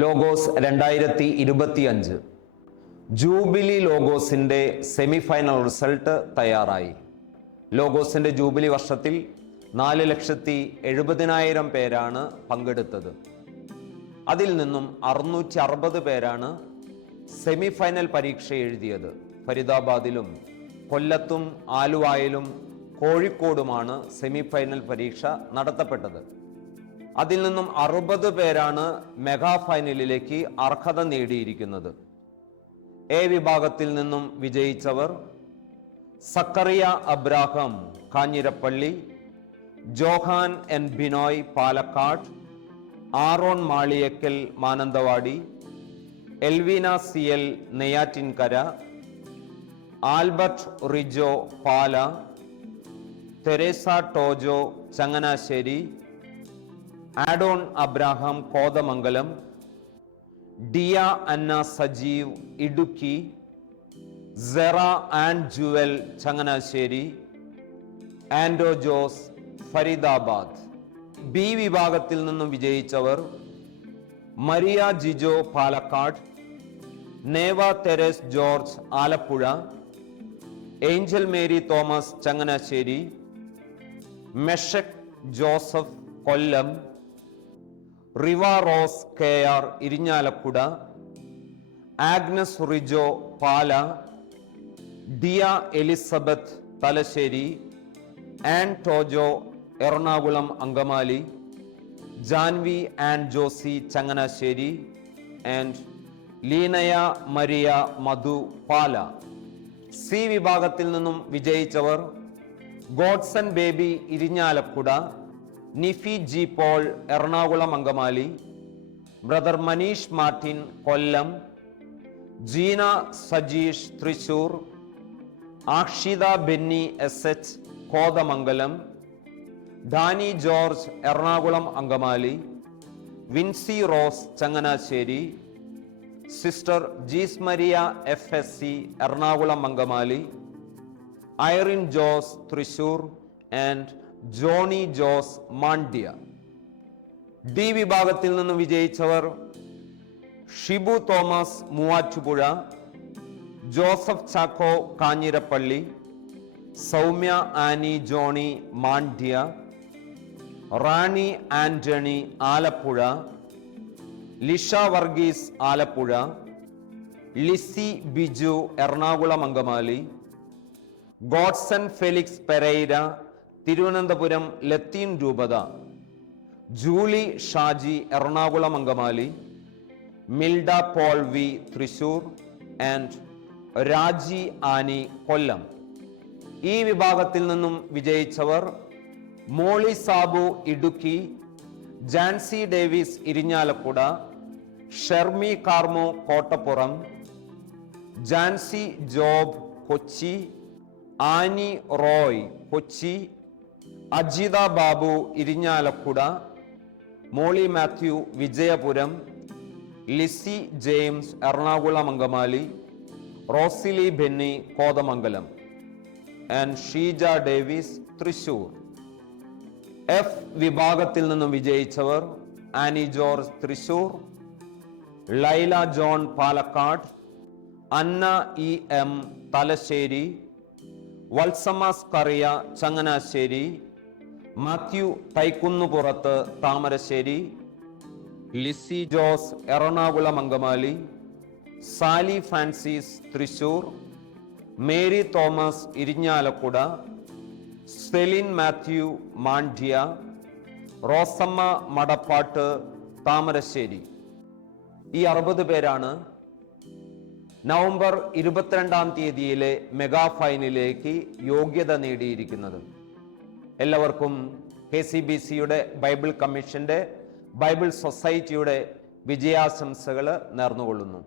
Logos 2025 jubilee ലോഗോസിൻ്റെ semifinal result തയ്യാറായി. ലോഗോസിൻ്റെ jubilee വർഷത്തിൽ 4,70,000 പേരാണ് പങ്കെടുത്തത്. അതിൽ നിന്നും 660 പേരാണ് സെമിഫൈനൽ പരീക്ഷ എഴുതിയത്. ഫരീദാബാദിലും കൊല്ലത്തും ആലുവായിലും കോഴിക്കോടുമാണ് സെമിഫൈനൽ പരീക്ഷ നടത്തപ്പെട്ടത്. അതിൽ നിന്നും 60 പേരാണ് മെഗാ ഫൈനലിലേക്ക് അർഹത നേടിയിരിക്കുന്നത്. എ വിഭാഗത്തിൽ നിന്നും വിജയിച്ചവർ Zachariah Abraham Kanjirappally, Johan N Binoy Palakkad, Aaron Maliyakkal Mananthavady, Elvina Siyal Neyyattinkara, Albert Rijo Pala, Theresa Tojo Changanassery, Adon Abraham Kothamangalam, Diya Anna Sajeev Idukki, Sera and Jewel Changanassery, Ando Jose Faridabad. B വിഭാഗത്തിൽ നിന്നും വിജയിച്ചവർ Maria Jijo Palakkad, Neva Teres George Alappuzha, Angel Mary Thomas Changanassery, Meshak Joseph Kollam, Riva Rose KR Irinjalakuda, Agnes Rijo Pala, Diya Elizabeth Thalassery, Ann Tojo Ernakulam Angamaly, Janhvi and Josy Changanassery and Leenaya Maria Madhu Pala. C വിഭാഗത്തിൽ നിന്നും വിജയിച്ചവർ Godson Baby Irinjalakuda, Nifi G Paul Ernakulam Angamaly, brother Manish Martin Kollam, Jeena Sajeesh Thrissur, Akshitha Benny SH Kothamangalam, Dani George Ernakulam Angamaly, Vincy Rose Changanassery, sister Jees Maria FSC Ernakulam Angamaly, Irene Jose Thrissur and Johny Jose Mandya. D വിഭാഗത്തിൽ നിന്ന് വിജയിച്ചവർ ഷിബു തോമസ് മൂവാറ്റുപുഴ, ജോസഫ് ചാക്കോ കാഞ്ഞിരപ്പള്ളി, സൗമ്യ ആനി ജോണി മാണ്ഡ്യ, റാണി ആന്റണി ആലപ്പുഴ, ലിഷ വർഗീസ് ആലപ്പുഴ, ലിസി ബിജു എറണാകുളം അങ്കമാലി, ഗോഡ്സൺ ഫെലിക്സ് പെരൈര തിരുവനന്തപുരം ലത്തീൻ രൂപത, Julie Shaji Ernakulam Angamaly, Milda Paul V Thrissur and Raji Annie Kollam. E വിഭാഗത്തിൽ നിന്നും വിജയിച്ചവർ മോളി സാബു ഇടുക്കി, ജാൻസി ഡേവിസ് ഇരിഞ്ഞാലക്കുട, ഷെർമി കാർമോ കോട്ടപ്പുറം, ജാൻസി ജോബ് കൊച്ചി, ആനി റോയ് കൊച്ചി, അജിത ബാബു ഇരിഞ്ഞാലക്കുട, മോളി മാത്യു വിജയപുരം, ലിസി ജെയിംസ് എറണാകുളം അങ്കമാലി, റോസിലി ബെന്നി കോതമംഗലം ആൻഡ് ഷീജ ഡേവിസ് തൃശൂർ. എഫ് വിഭാഗത്തിൽ നിന്നും വിജയിച്ചവർ ആനി ജോർജ് തൃശൂർ, ലൈല ജോൺ പാലക്കാട്, അന്ന EM തലശ്ശേരി, വത്സമ സ്കറിയ ചങ്ങനാശ്ശേരി, മാത്യു തൈക്കുന്നുപുറത്ത് താമരശ്ശേരി, ലിസി ജോസ് എറണാകുളം അങ്കമാലി, സാലി ഫ്രാൻസിസ് തൃശൂർ, മേരി തോമസ് ഇരിഞ്ഞാലക്കുട, സെലിൻ മാത്യു മാണ്ഡ്യ, റോസമ്മ മടപ്പാട്ട് താമരശ്ശേരി. ഈ 60 പേരാണ് നവംബർ 22-ാം തീയതിയിലെ മെഗാ ഫൈനലിലേക്ക് യോഗ്യത നേടിയിരിക്കുന്നത്. എല്ലാവർക്കും KCBCയുടെ ബൈബിൾ കമ്മീഷന്റെ ബൈബിൾ സൊസൈറ്റിയുടെ വിജയാശംസകൾ നേർന്നുകൊള്ളുന്നു.